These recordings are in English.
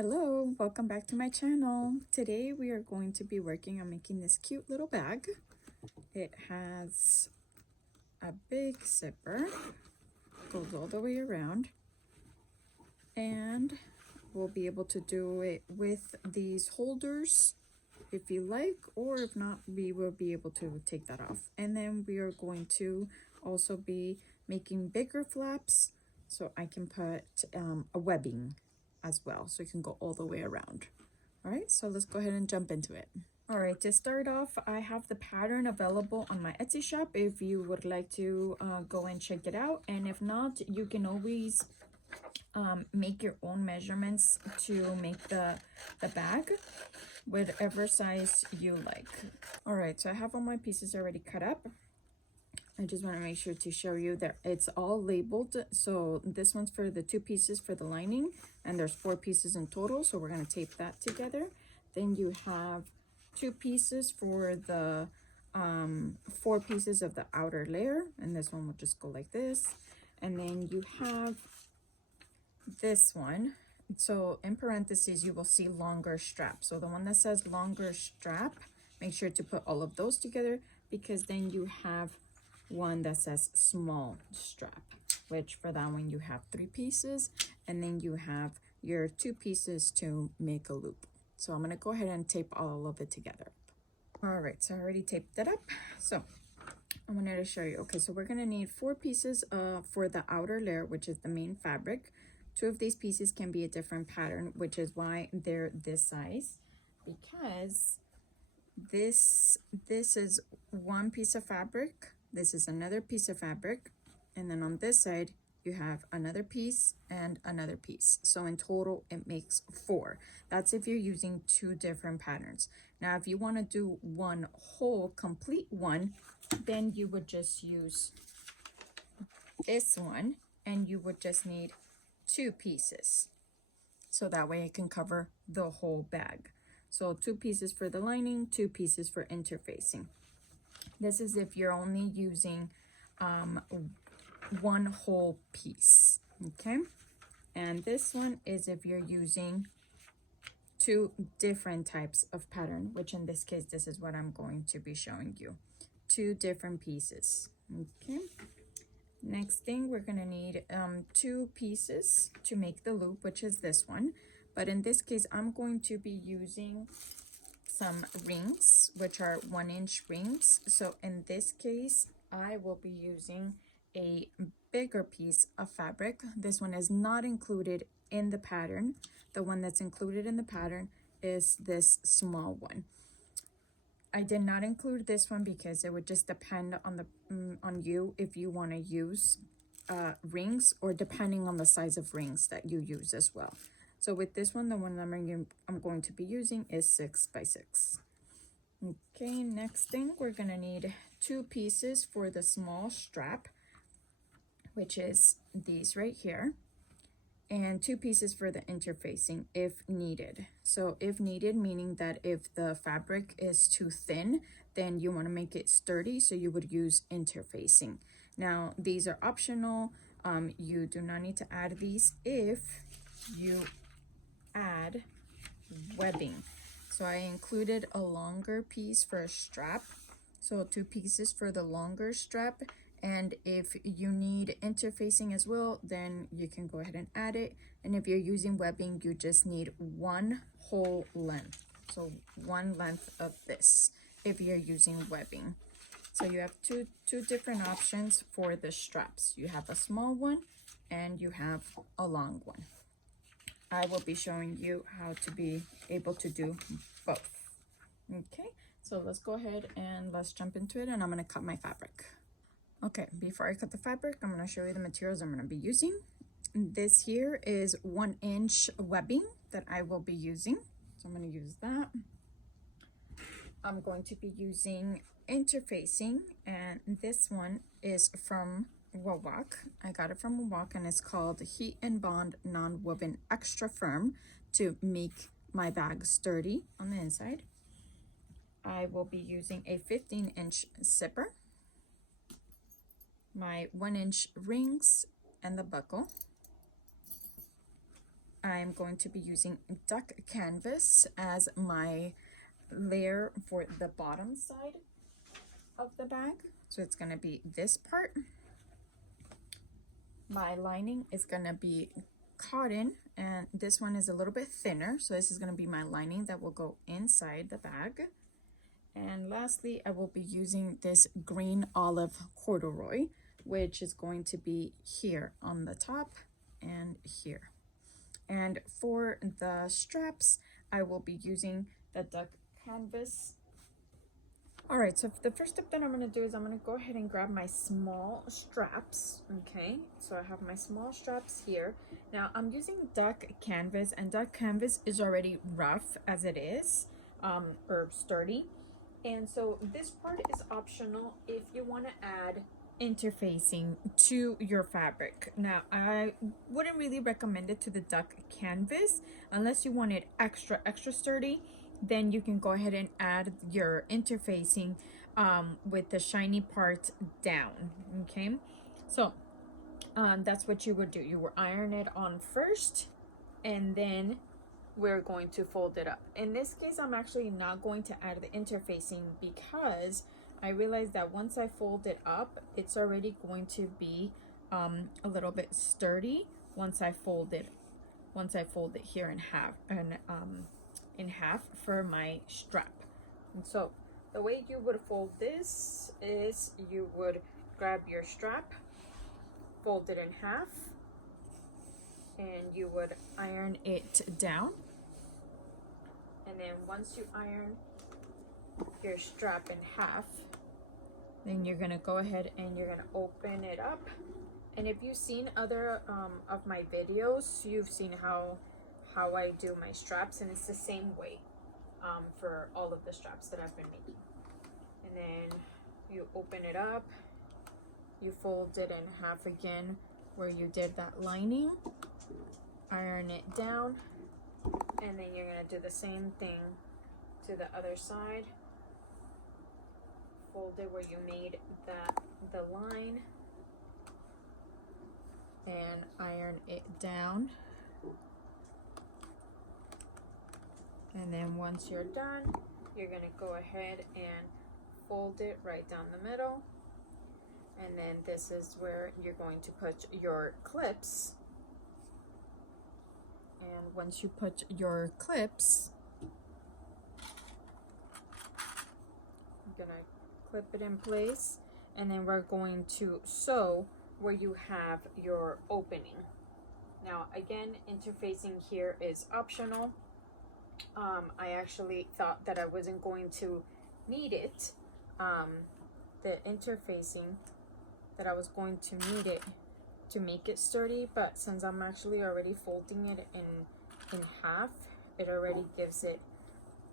Hello, welcome back to my channel. Today we are going to be working on making this cute little bag. It has a big zipper, goes all the way around, and we'll be able to do it with these holders if you like, or if not, we will be able to take that off. And then we are going to also be making bigger flaps so I can put a webbing as well, so it can go all the way around. All right, so let's go ahead and jump into it. All right, to start off, I have the pattern available on my Etsy shop if you would like to go and check it out. And if not, you can always make your own measurements to make the bag, whatever size you like. All right, so I have all my pieces already cut up. I just want to make sure to show you that it's all labeled. So this one's for the 2 pieces for the lining, and there's 4 pieces in total, so we're going to tape that together. Then you have 2 pieces for the 4 pieces of the outer layer, and this one will just go like this. And then you have this one. So in parentheses you will see longer strap. So the one that says longer strap, make sure to put all of those together, because then you have one that says small strap, which for that one you have 3 pieces, and then you have your 2 pieces to make a loop. So I'm going to go ahead and tape all of it together. All right, so I already taped it up. So I wanted to show you. Okay, so we're going to need 4 pieces for the outer layer, which is the main fabric. 2 of these pieces can be a different pattern, which is why they're this size, because this is one piece of fabric, this is another piece of fabric, and then on this side you have another piece and another piece. So in total it makes 4. That's if you're using 2 different patterns. Now if you want to do one whole complete one, then you would just use this one, and you would just need 2 pieces, so that way it can cover the whole bag. So 2 pieces for the lining, 2 pieces for interfacing. This is if you're only using one whole piece, okay? And this one is if you're using 2 different types of pattern, which in this case, this is what I'm going to be showing you. 2 different pieces, okay? Next thing, we're gonna need 2 pieces to make the loop, which is this one. But in this case, I'm going to be using some rings, which are 1-inch rings. So in this case, I will be using a bigger piece of fabric. This one is not included in the pattern. The one that's included in the pattern is this small one. I did not include this one because it would just depend on the on you if you want to use rings, or depending on the size of rings that you use as well. So with this one, the one I'm going to be using is 6 by 6. Okay, next thing, we're gonna need 2 pieces for the small strap, which is these right here, and 2 pieces for the interfacing if needed. So if needed, meaning that if the fabric is too thin, then you want to make it sturdy, so you would use interfacing. Now these are optional. You do not need to add these if you add webbing. So I included a longer piece for a strap, so 2 pieces for the longer strap. And if you need interfacing as well, then you can go ahead and add it. And if you're using webbing, you just need 1 whole length, so 1 length of this if you're using webbing. So you have two different options for the straps. You have a small one and you have a long one. I will be showing you how to be able to do both. Okay, so let's go ahead and let's jump into it, and I'm going to cut my fabric. Okay, before I cut the fabric, I'm going to show you the materials I'm going to be using. This here is 1-inch webbing that I will be using, so I'm going to use that. I'm going to be using interfacing, and this one is from Wawak. I got it from Wawak, and it's called Heat and Bond Non-Woven Extra Firm to make my bag sturdy on the inside. I will be using a 15-inch zipper, my 1-inch rings and the buckle. I'm going to be using duck canvas as my layer for the bottom side of the bag. So it's going to be this part. My lining is going to be cotton, and this one is a little bit thinner, so this is going to be my lining that will go inside the bag. And lastly, I will be using this green olive corduroy, which is going to be here on the top and here. And for the straps, I will be using the duck canvas. All right, so the first step that I'm going to do is I'm going to go ahead and grab my small straps. Okay, so I have my small straps here. Now I'm using duck canvas, and duck canvas is already rough as it is, or sturdy. And so this part is optional if you want to add interfacing to your fabric. Now I wouldn't really recommend it to the duck canvas unless you want it extra sturdy. Then you can go ahead and add your interfacing with the shiny part down. Okay, so that's what you would do. You would iron it on first, and then we're going to fold it up. In this case, I'm actually not going to add the interfacing because I realized that once I fold it up, it's already going to be a little bit sturdy once I fold it here in half, and in half for my strap. And so the way you would fold this is you would grab your strap, fold it in half, and you would iron it down. And then once you iron your strap in half, then you're gonna go ahead and you're gonna open it up. And if you've seen other of my videos, you've seen how I do my straps, and it's the same way for all of the straps that I've been making. And then you open it up, you fold it in half again where you did that lining, iron it down, and then you're going to do the same thing to the other side. Fold it where you made the line and iron it down. And then once you're done, you're going to go ahead and fold it right down the middle. And then this is where you're going to put your clips. And once you put your clips, you're going to clip it in place. And then we're going to sew where you have your opening. Now, again, interfacing here is optional. I actually thought that I wasn't going to need it, the interfacing, that I was going to need it to make it sturdy, but since I'm actually already folding it in half, it already gives it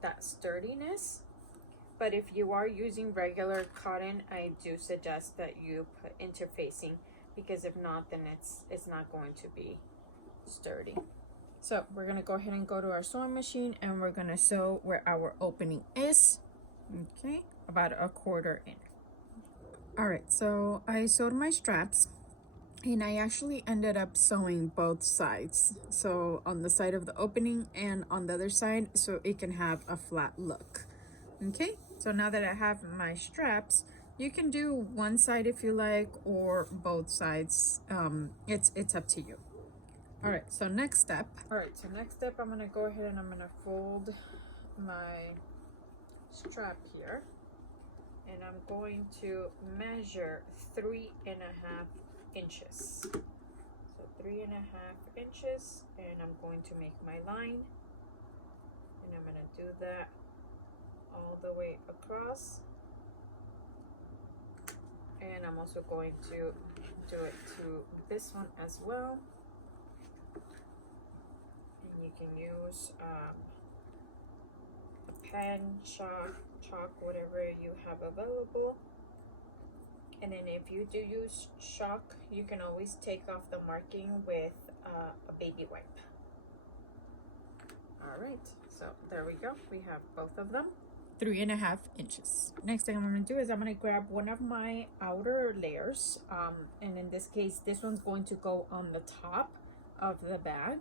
that sturdiness. But if you are using regular cotton, I do suggest that you put interfacing, because if not, then it's not going to be sturdy. So we're going to go ahead and go to our sewing machine, and we're going to sew where our opening is. Okay, about a quarter in. All right, so I sewed my straps, and I actually ended up sewing both sides. So on the side of the opening and on the other side, so it can have a flat look. Okay, so now that I have my straps, you can do one side if you like, or both sides. It's up to you. All right, so next step. I'm gonna go ahead and I'm gonna fold my strap here, and I'm going to measure 3.5 inches. So 3.5 inches, and I'm going to make my line, and I'm gonna do that all the way across. And I'm also going to do it to this one as well. And you can use a pen, chalk, whatever you have available. And then if you do use chalk, you can always take off the marking with a baby wipe. All right, so there we go. We have both of them. 3.5 inches. Next thing I'm going to do is I'm going to grab one of my outer layers, and in this case, this one's going to go on the top of the bag.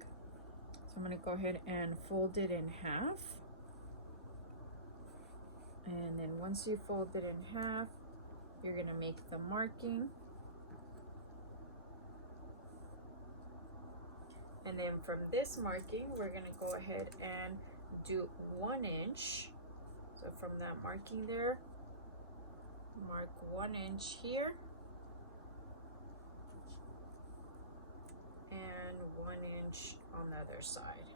So I'm going to go ahead and fold it in half. And then once you fold it in half, you're going to make the marking. And then from this marking, we're going to go ahead and do 1 inch. So from that marking there, mark 1 inch here. And 1 inch on the other side.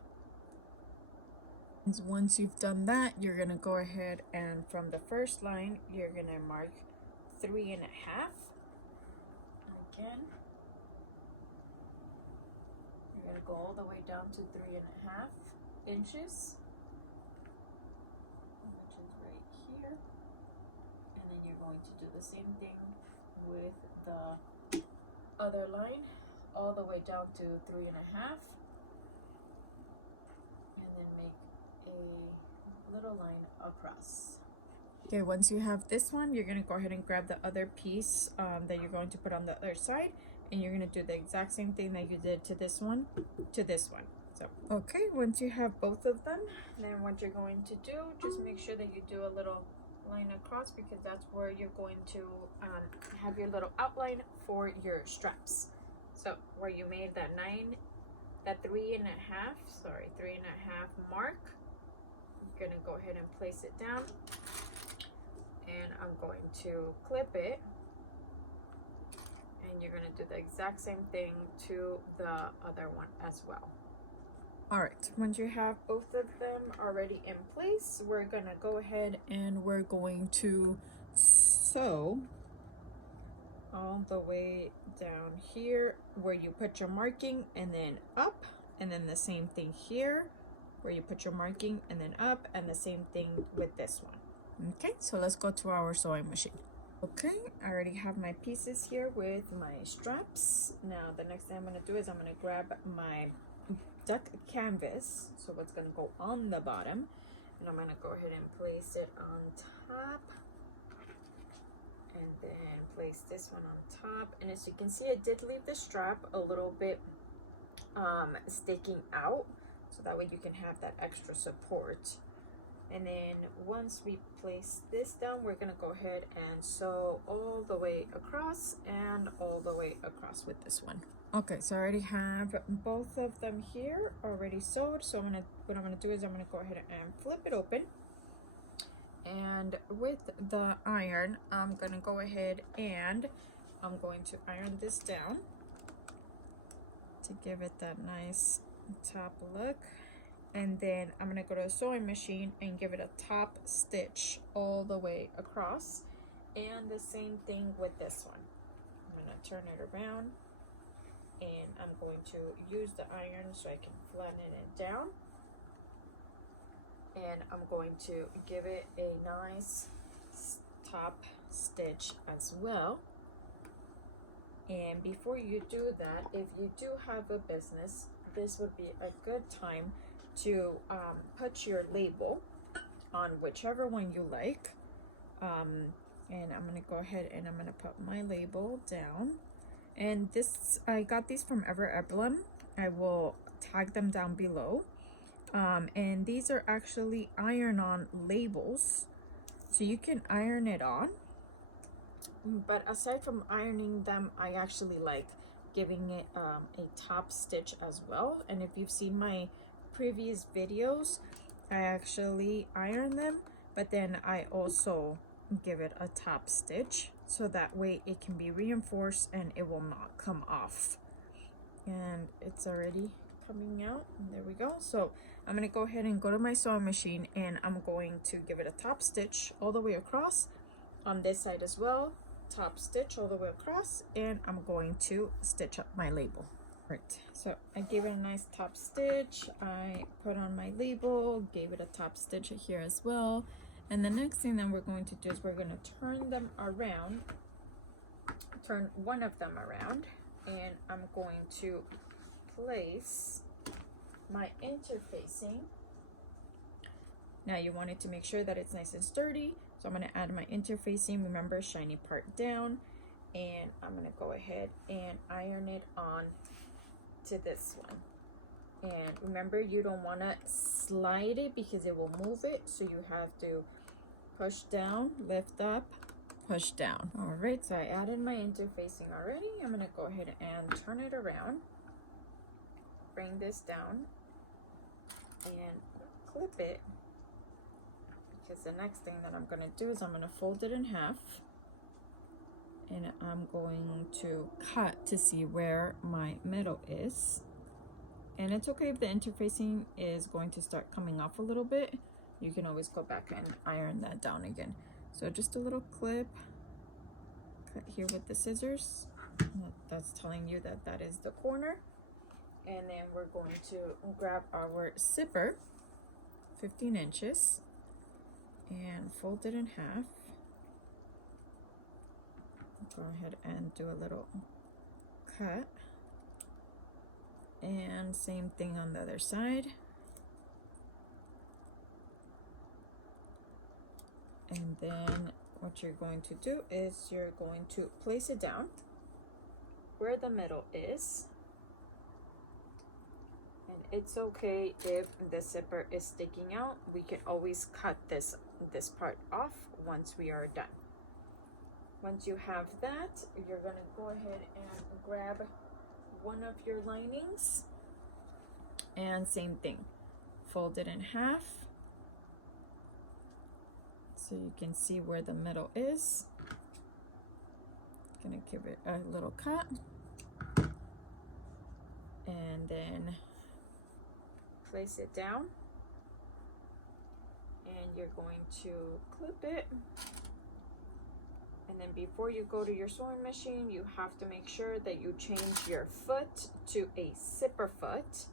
Once you've done that, you're going to go ahead and from the first line, you're going to mark 3.5. Again, you're going to go all the way down to 3.5 inches, which is right here. And then you're going to do the same thing with the other line, all the way down to 3.5, and then make a little line across. Okay, once you have this one, you're going to go ahead and grab the other piece that you're going to put on the other side, and you're going to do the exact same thing that you did to this one, So, okay, once you have both of them, then what you're going to do, just make sure that you do a little line across, because that's where you're going to have your little outline for your straps. So where you made that 3.5 mark, you're gonna go ahead and place it down, and I'm going to clip it, and you're gonna do the exact same thing to the other one as well. All right, once you have both of them already in place, we're gonna go ahead and we're going to sew all the way down here where you put your marking, and then up, and then the same thing here where you put your marking and then up, and the same thing with this one. Okay, so let's go to our sewing machine. Okay, I already have my pieces here with my straps. Now the next thing I'm going to do is I'm going to grab my duck canvas, so what's going to go on the bottom, and I'm going to go ahead and place it on top, and then place this one on top. And as you can see, I did leave the strap a little bit sticking out, so that way you can have that extra support. And then once we place this down, we're going to go ahead and sew all the way across and all the way across with this one. Okay, so I already have both of them here already sewed. So what I'm gonna do is I'm gonna go ahead and flip it open. And with the iron, I'm gonna go ahead and I'm going to iron this down to give it that nice top look. And then I'm gonna go to the sewing machine and give it a top stitch all the way across. And the same thing with this one. I'm gonna turn it around, and I'm going to use the iron so I can flatten it down. And I'm going to give it a nice top stitch as well. And before you do that, if you do have a business, this would be a good time to put your label on whichever one you like. And I'm gonna go ahead and I'm gonna put my label down. And this, I got these from EverEmblem. I will tag them down below. And these are actually iron-on labels, so you can iron it on. But aside from ironing them, I actually like giving it a top stitch as well. And if you've seen my previous videos, I actually iron them, but then I also give it a top stitch, so that way it can be reinforced and it will not come off. And it's already coming out, and there we go. So I'm going to go ahead and go to my sewing machine, and I'm going to give it a top stitch all the way across on this side as well, top stitch all the way across, and I'm going to stitch up my label. Right, so I gave it a nice top stitch, I put on my label, gave it a top stitch here as well. And the next thing that we're going to do is we're going to turn them around, turn one of them around, and I'm going to place my interfacing. Now you want it to make sure that it's nice and sturdy, so I'm going to add my interfacing, remember, shiny part down, and I'm going to go ahead and iron it on to this one. And remember, you don't want to slide it because it will move it, so you have to push down, lift up, push down. All right, so I added my interfacing already. I'm gonna go ahead and turn it around, bring this down, and clip it, because the next thing that I'm gonna do is I'm gonna fold it in half, and I'm going to cut to see where my middle is. And it's okay if the interfacing is going to start coming off a little bit. You can always go back and iron that down again. So just a little clip, cut here with the scissors. That's telling you that that is the corner. And then we're going to grab our zipper, 15 inches, and fold it in half. Go ahead and do a little cut. And same thing on the other side. And then what you're going to do is you're going to place it down where the middle is. And it's okay if the zipper is sticking out. We can always cut this part off once we are done. Once you have that, you're gonna go ahead and grab one of your linings, and same thing, fold it in half so you can see where the middle is. Gonna give it a little cut, and then place it down, and you're going to clip it. And then before you go to your sewing machine, you have to make sure that you change your foot to a zipper foot.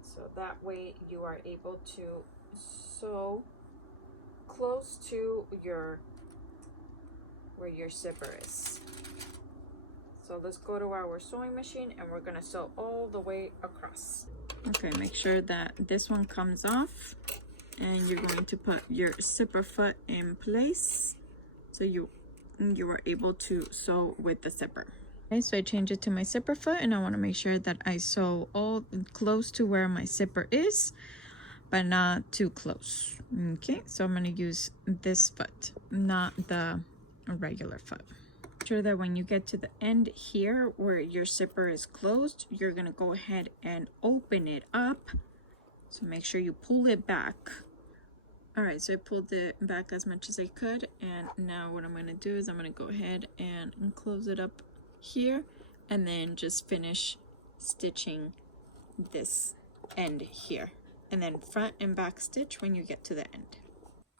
So that way you are able to sew close to where your zipper is. So let's go to our sewing machine and we're gonna sew all the way across. Okay, make sure that this one comes off. And you're going to put your zipper foot in place so you are able to sew with the zipper. Okay, so I change it to my zipper foot, and I want to make sure that I sew all close to where my zipper is, but not too close. Okay, so I'm going to use this foot, not the regular foot. Make sure that when you get to the end here where your zipper is closed, you're going to go ahead and open it up. So make sure you pull it back. All right, so I pulled it back as much as I could, and now what I'm going to do is I'm going to go ahead and close it up here, and then just finish stitching this end here, and then front and back stitch when you get to the end.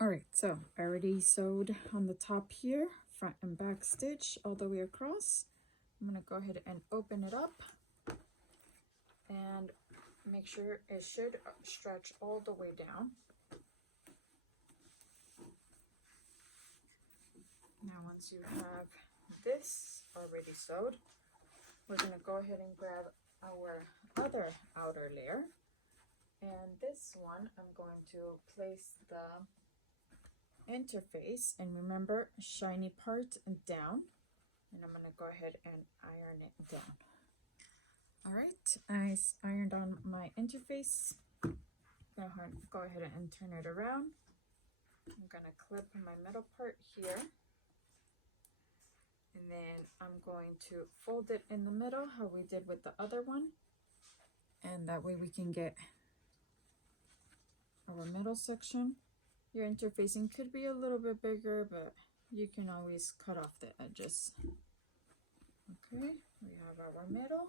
All right, so I already sewed on the top here, front and back stitch all the way across. I'm going to go ahead and open it up and make sure it should stretch all the way down. Now once you have this already sewed, we're going to go ahead and grab our other outer layer. And this one, I'm going to place the interface, and remember, shiny part down. And I'm going to go ahead and iron it down. All right, I ironed on my interface. Go ahead and turn it around. I'm going to clip my middle part here. And then I'm going to fold it in the middle, how we did with the other one. And that way we can get our middle section. Your interfacing could be a little bit bigger, but you can always cut off the edges. Okay, we have our middle.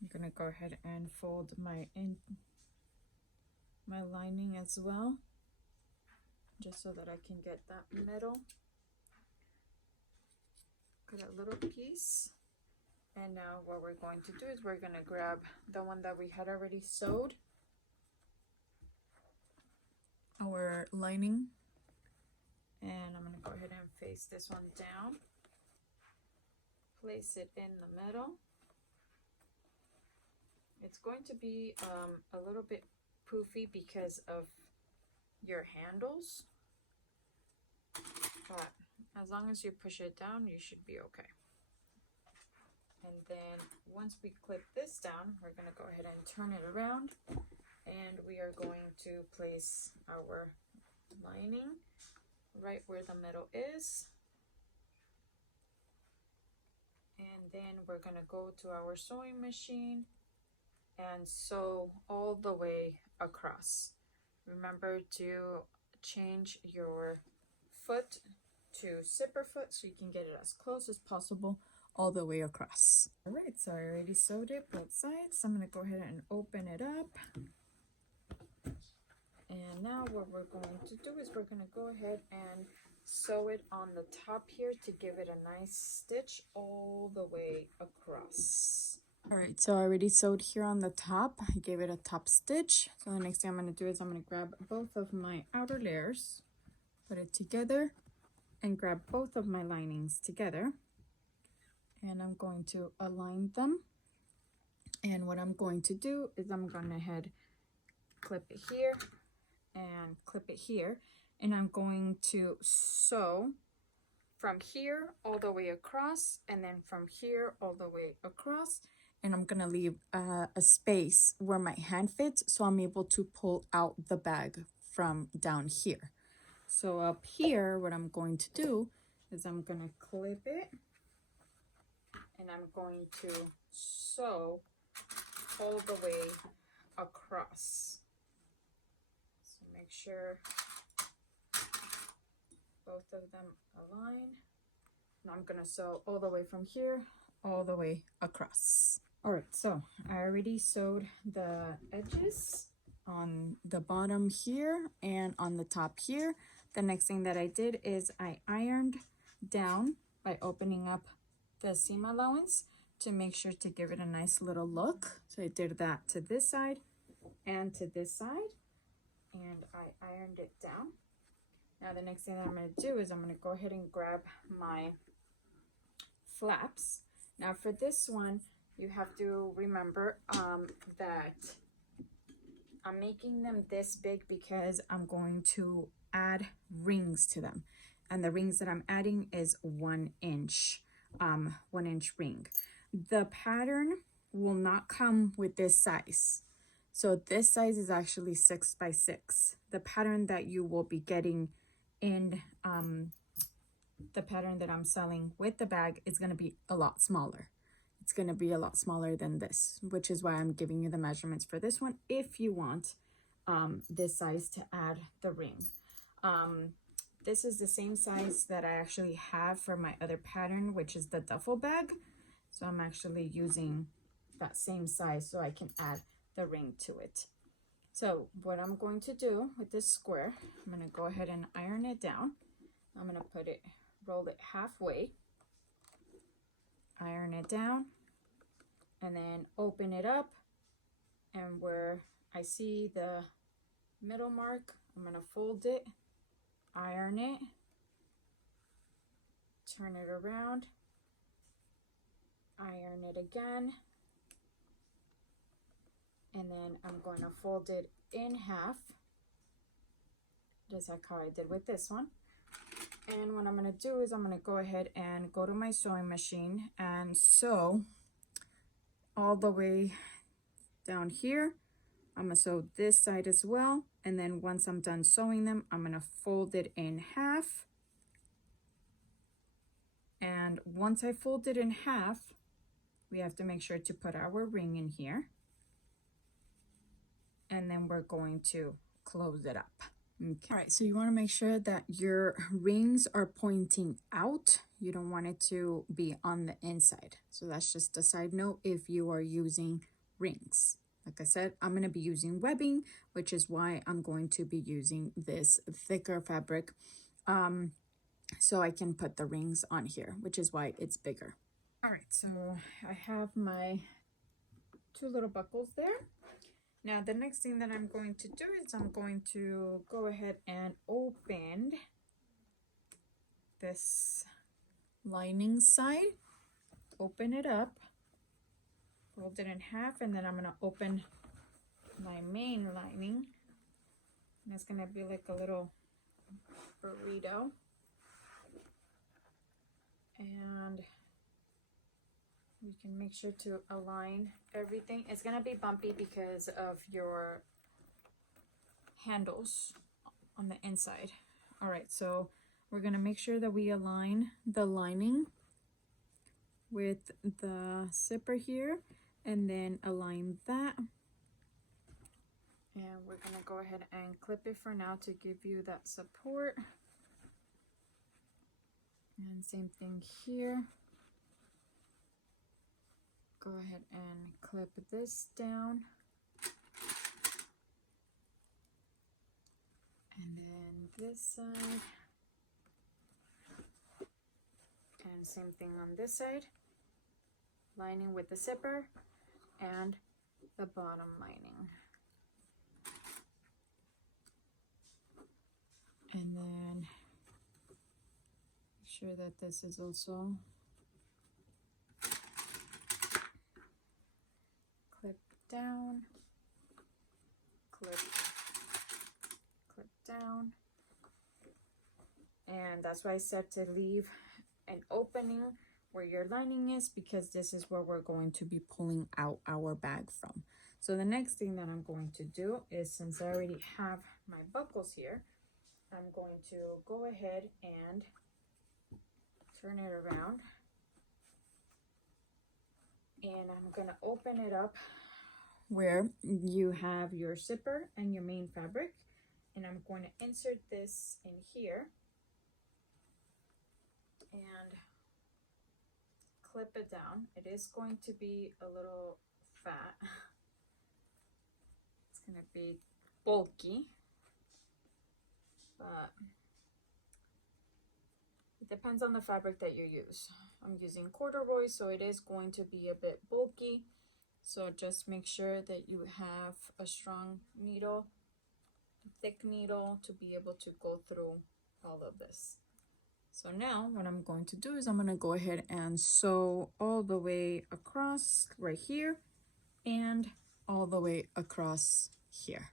I'm gonna go ahead and fold my lining as well, just so that I can get that middle. Cut a little piece. And now what we're going to do is we're going to grab the one that we had already sewed, our lining, and I'm going to go ahead and face this one down, place it in the middle. It's going to be a little bit poofy because of your handles, but as long as you push it down, you should be okay. And then once we clip this down, we're going to go ahead and turn it around, and we are going to place our lining right where the middle is. And then we're going to go to our sewing machine and sew all the way across. Remember to change your foot to zipper foot so you can get it as close as possible all the way across. All right, so I already sewed it both sides. I'm going to go ahead and open it up. And now what we're going to do is we're going to go ahead and sew it on the top here to give it a nice stitch all the way across. All right, so I already sewed here on the top. I gave it a top stitch. So the next thing I'm going to do is I'm going to grab both of my outer layers, put it together, and grab both of my linings together. And I'm going to align them. And what I'm going to do is I'm going to clip it here and clip it here, and I'm going to sew from here all the way across, and then from here all the way across, and I'm gonna leave a space where my hand fits so I'm able to pull out the bag from down here. So up here, what I'm going to do is I'm gonna clip it, and I'm going to sew all the way across. Make sure both of them align. And I'm gonna sew all the way from here all the way across. All right, so I already sewed the edges on the bottom here and on the top here. The next thing that I did is I ironed down by opening up the seam allowance to make sure to give it a nice little look. So I did that to this side and to this side, and I ironed it down. Now the next thing that I'm going to do is I'm going to go ahead and grab my flaps. Now for this one, you have to remember that I'm making them this big because I'm going to add rings to them. And the rings that I'm adding is 1 inch, 1 inch ring. The pattern will not come with this size. So this size is actually 6 by 6. The pattern that you will be getting in the pattern that I'm selling with the bag is going to be a lot smaller. It's going to be a lot smaller than this, which is why I'm giving you the measurements for this one if you want this size to add the ring. This is the same size that I actually have for my other pattern, which is the duffel bag. So I'm actually using that same size so I can add the ring to it. So what I'm going to do with this square, I'm going to go ahead and iron it down. I'm going to roll it halfway, iron it down, and then open it up. And where I see the middle mark, I'm going to fold it, iron it, turn it around, iron it again, and then I'm going to fold it in half, just like how I did with this one. And what I'm going to do is I'm going to go ahead and go to my sewing machine and sew all the way down here. I'm going to sew this side as well, and then once I'm done sewing them, I'm going to fold it in half. And once I fold it in half, we have to make sure to put our ring in here, and then we're going to close it up. Okay. All right, so you want to make sure that your rings are pointing out. You don't want it to be on the inside. So that's just a side note if you are using rings. Like I said, I'm going to be using webbing, which is why I'm going to be using this thicker fabric, so I can put the rings on here, which is why it's bigger. All right, so I have my 2 little buckles there. Now the next thing that I'm going to do is I'm going to go ahead and open this lining side, open it up, fold it in half, and then I'm going to open my main lining, and it's going to be like a little burrito. And You can make sure to align everything. It's gonna be bumpy because of your handles on the inside. All right, so we're gonna make sure that we align the lining with the zipper here, and then align that. And we're gonna go ahead and clip it for now to give you that support. And same thing here. Go ahead and clip this down. And then this side. And same thing on this side. Lining with the zipper and the bottom lining. And then make sure that this is also clip down, clip down. And that's why I said to leave an opening where your lining is, because this is where we're going to be pulling out our bag from. So the next thing that I'm going to do is, since I already have my buckles here, I'm going to go ahead and turn it around, and I'm gonna open it up where you have your zipper and your main fabric, and I'm going to insert this in here and clip it down. It is going to be a little fat. It's gonna be bulky, but it depends on the fabric that you use. I'm using corduroy, so it is going to be a bit bulky. So just make sure that you have a strong needle, a thick needle, to be able to go through all of this. So now what I'm going to do is I'm going to go ahead and sew all the way across right here and all the way across here.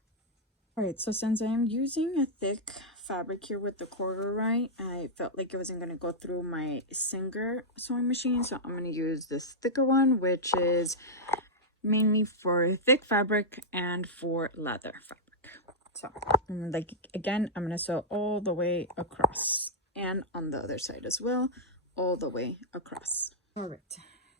All right, so since I am using a thick fabric here with the corduroy, I felt like it wasn't going to go through my Singer sewing machine, so I'm going to use this thicker one, which is mainly for thick fabric and for leather fabric. So like again, I'm going to sew all the way across, and on the other side as well, all the way across. All right,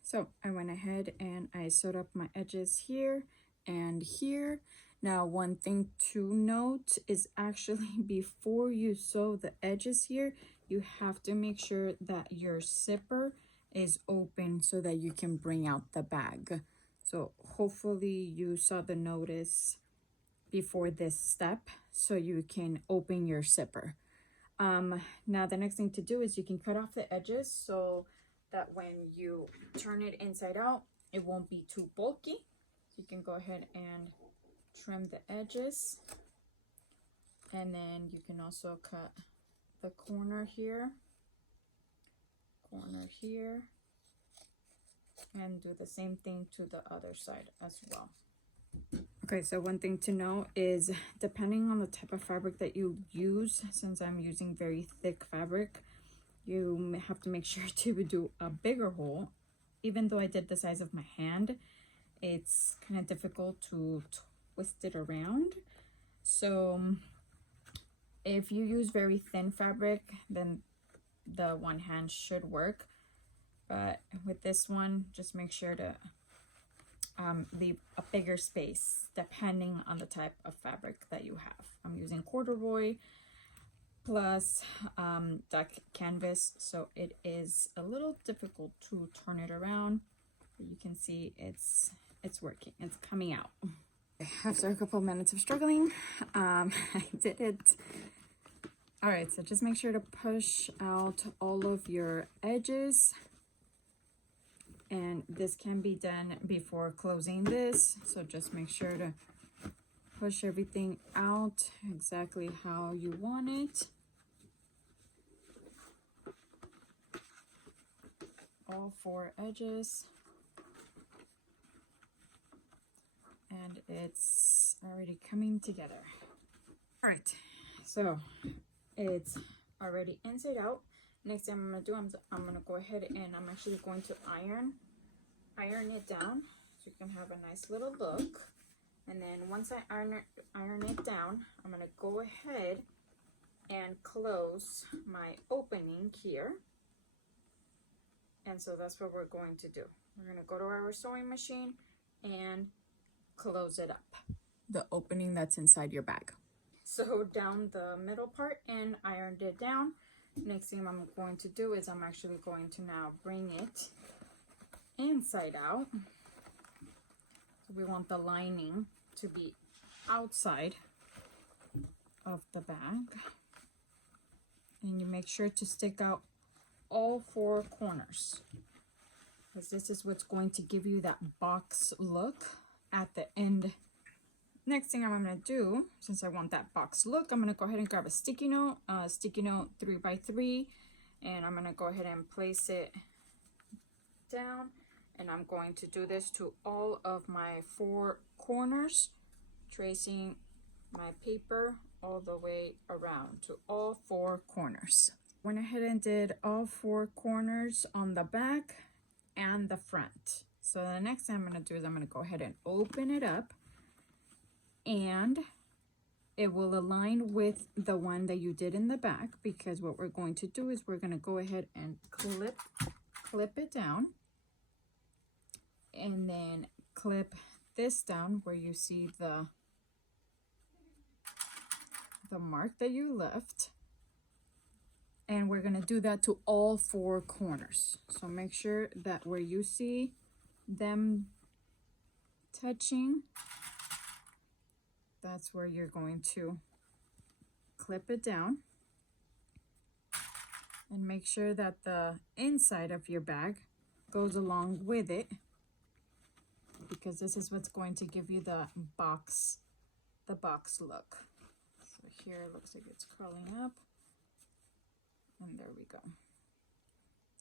so I went ahead and I sewed up my edges here and here. Now, one thing to note is actually before you sew the edges here, you have to make sure that your zipper is open so that you can bring out the bag. So hopefully you saw the notice before this step so you can open your zipper. Now the next thing to do is you can cut off the edges so that when you turn it inside out, it won't be too bulky. So you can go ahead and trim the edges, and then you can also cut the corner here, and do the same thing to the other side as well. Okay, so one thing to know is depending on the type of fabric that you use, since I'm using very thick fabric, you may have to make sure to do a bigger hole. Even though I did the size of my hand, it's kind of difficult to twist it around. So if you use very thin fabric, then the one hand should work, but with this one, just make sure to leave a bigger space depending on the type of fabric that you have. I'm using corduroy plus duck canvas, so it is a little difficult to turn it around, but you can see it's working, it's coming out. After a couple minutes of struggling, I did it. All right, so just make sure to push out all of your edges, and this can be done before closing this, so just make sure to push everything out exactly how you want it. All 4 edges. And it's already coming together. All right, so it's already inside out. Next thing I'm gonna do, I'm gonna go ahead and I'm actually going to iron iron it down so you can have a nice little look. And then once I iron it down, I'm going to go ahead and close my opening here. And so that's what we're going to do. We're going to go to our sewing machine and close it up, the opening that's inside your bag. So down the middle part and ironed it down. Next thing I'm going to do is I'm actually going to now bring it inside out. So we want the lining to be outside of the bag. And you make sure to stick out all 4 corners, because this is what's going to give you that box look at the end. Next thing I'm going to do, since I want that box look, I'm going to go ahead and grab a sticky note 3x3, and I'm going to go ahead and place it down, and I'm going to do this to all of my 4 corners, tracing my paper all the way around to all 4 corners. Went ahead and did all 4 corners on the back and the front. So the next thing I'm going to do is I'm going to go ahead and open it up, and it will align with the one that you did in the back, because what we're going to do is we're going to go ahead and clip it down, and then clip this down where you see the mark that you left. And we're going to do that to all 4 corners. So make sure that where you see them touching, that's where you're going to clip it down. And make sure that the inside of your bag goes along with it, because this is what's going to give you the box look. So here it looks like it's curling up. And there we go.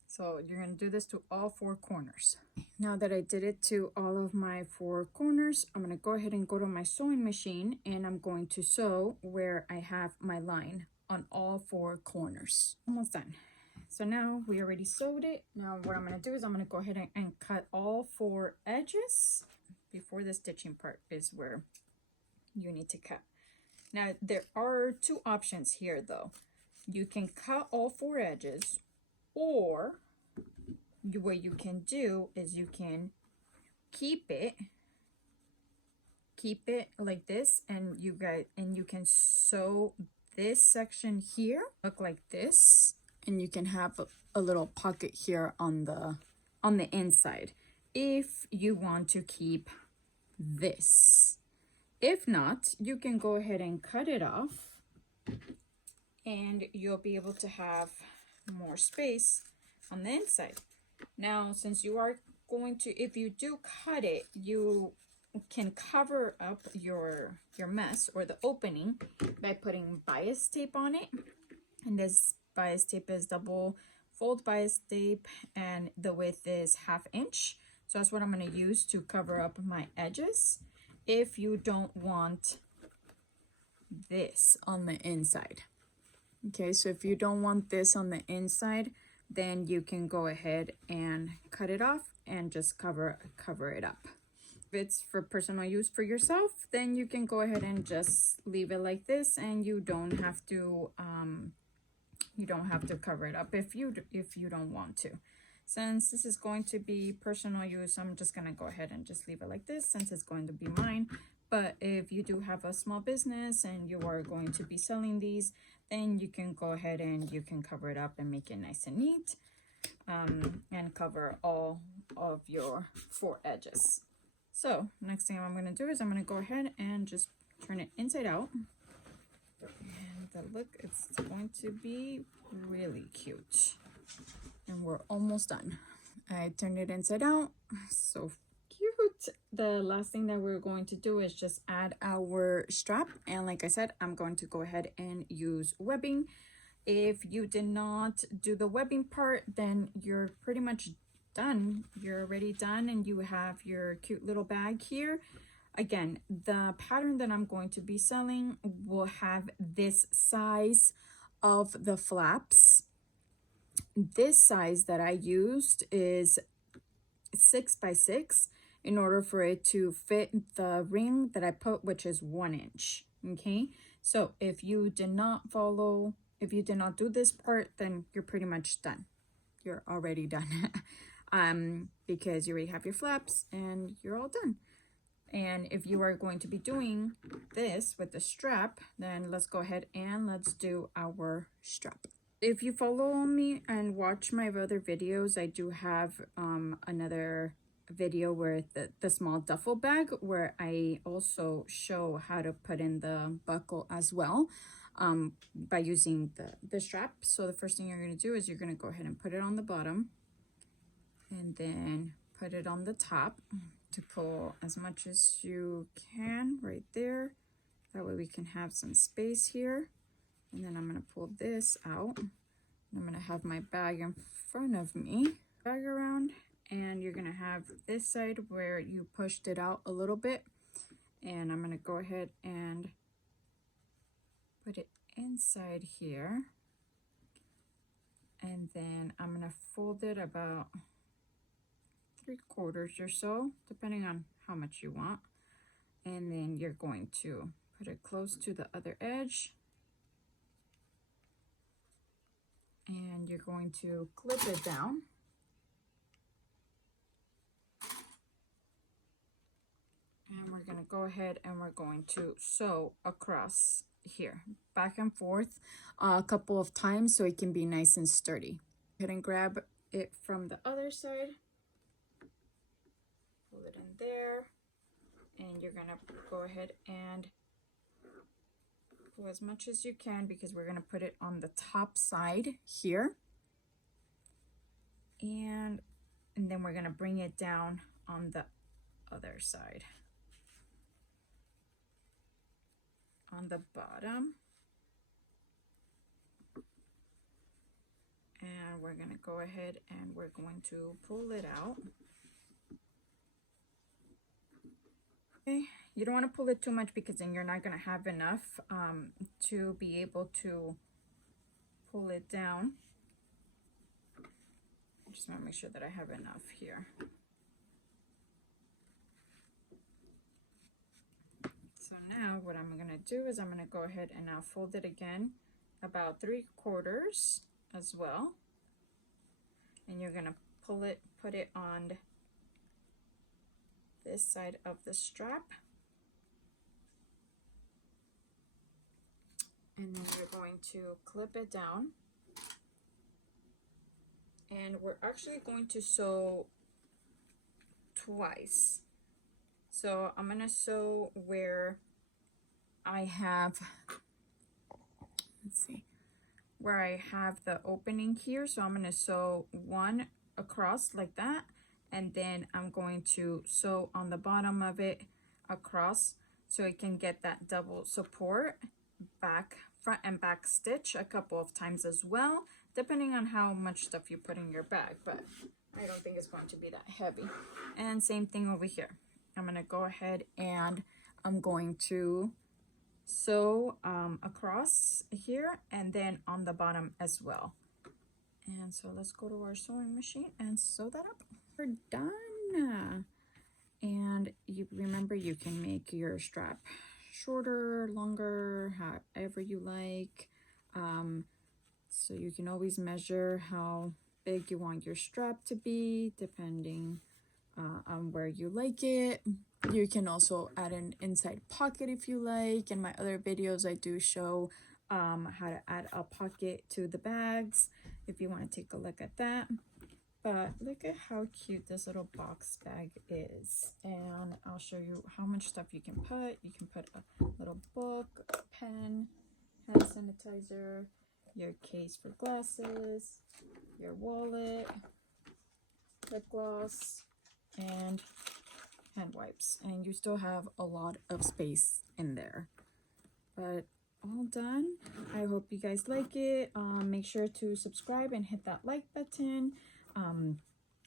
So you're going to do this to all 4 corners. Now that I did it to all of my 4 corners, I'm going to go ahead and go to my sewing machine, and I'm going to sew where I have my line on all 4 corners. Almost done. So now we already sewed it. Now what I'm going to do is I'm going to go ahead and cut all 4 edges. Before the stitching part is where you need to cut. Now there are 2 options here though. You can cut all 4 edges, or what you can do is you can keep it like this, and you can sew this section here look like this, and you can have a little pocket here on the inside if you want to keep this. If not, you can go ahead and cut it off, and you'll be able to have more space on the inside. Now, since you are going to, if you do cut it, you can cover up your mess or the opening by putting bias tape on it. And this bias tape is double fold bias tape, and the width is 1/2 inch. So that's what I'm going to use to cover up my edges if you don't want this on the inside. Okay, so if you don't want this on the inside, then you can go ahead and cut it off and just cover it up. If it's for personal use for yourself, then you can go ahead and just leave it like this, and you don't have to cover it up if you don't want to. Since this is going to be personal use, I'm just going to go ahead and just leave it like this, since it's going to be mine. But if you do have a small business and you are going to be selling these, then you can go ahead and you can cover it up and make it nice and neat, and cover all of your 4 edges. So next thing I'm going to do is I'm going to go ahead and just turn it inside out. And the look, it's going to be really cute. And we're almost done. I turned it inside out. So cute. The last thing that we're going to do is just add our strap, and like I said, I'm going to go ahead and use webbing. If you did not do the webbing part, then you're pretty much done. You're already done, and you have your cute little bag here. Again, the pattern that I'm going to be selling will have this size of the flaps. This size that I used is 6 by 6 in order for it to fit the ring that I put, which is 1 inch. Okay, so if you did not do this part, then you're pretty much done. You're already done. Because you already have your flaps and you're all done. And if you are going to be doing this with the strap, then let's go ahead and let's do our strap. If you follow me and watch my other videos, I do have another video where the small duffel bag, where I also show how to put in the buckle as well, by using the strap. So the first thing you're going to do is you're going to go ahead and put it on the bottom and then put it on the top to pull as much as you can right there. That way we can have some space here. And then I'm going to pull this out. I'm going to have my bag in front of me, bag around, and you're going to have this side where you pushed it out a little bit. And I'm going to go ahead and put it inside here. And then I'm going to fold it about 3/4 or so, depending on how much you want. And then you're going to put it close to the other edge. And you're going to clip it down. And we're going to go ahead and we're going to sew across here, back and forth a couple of times so it can be nice and sturdy. Go ahead and grab it from the other side. Pull it in there. And you're going to go ahead and pull as much as you can, because we're going to put it on the top side here. And then we're going to bring it down on the other side. On the bottom. And we're going to go ahead and we're going to pull it out. Okay, you don't want to pull it too much, because then you're not going to have enough to be able to pull it down. I just want to make sure that I have enough here. So now what I'm going to do is I'm going to go ahead and now fold it again about 3/4 as well. And you're going to pull it, put it on this side of the strap. And then you're going to clip it down. And we're actually going to sew twice. So I'm going to sew where I have, let's see, where I have the opening here. So I'm going to sew one across like that. And then I'm going to sew on the bottom of it across so it can get that double support, back, front and back stitch a couple of times as well, depending on how much stuff you put in your bag, but I don't think it's going to be that heavy. And same thing over here. I'm going to go ahead and I'm going to sew across here and then on the bottom as well. And so let's go to our sewing machine and sew that up. We're done. And you remember, you can make your strap shorter, longer, however you like. So you can always measure how big you want your strap to be, depending on where you like it. You can also add an inside pocket if you like. In my other videos, I do show how to add a pocket to the bags if you want to take a look at that. But look at how cute this little box bag is. And I'll show you how much stuff you can put. You can put a little book, a pen, hand sanitizer, your case for glasses, your wallet, lip gloss, and hand wipes. And you still have a lot of space in there. But all done. I hope you guys like it. Make sure to subscribe and hit that like button.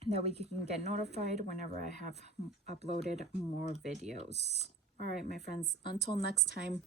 That way you can get notified whenever I have uploaded more videos. All right, my friends, until next time.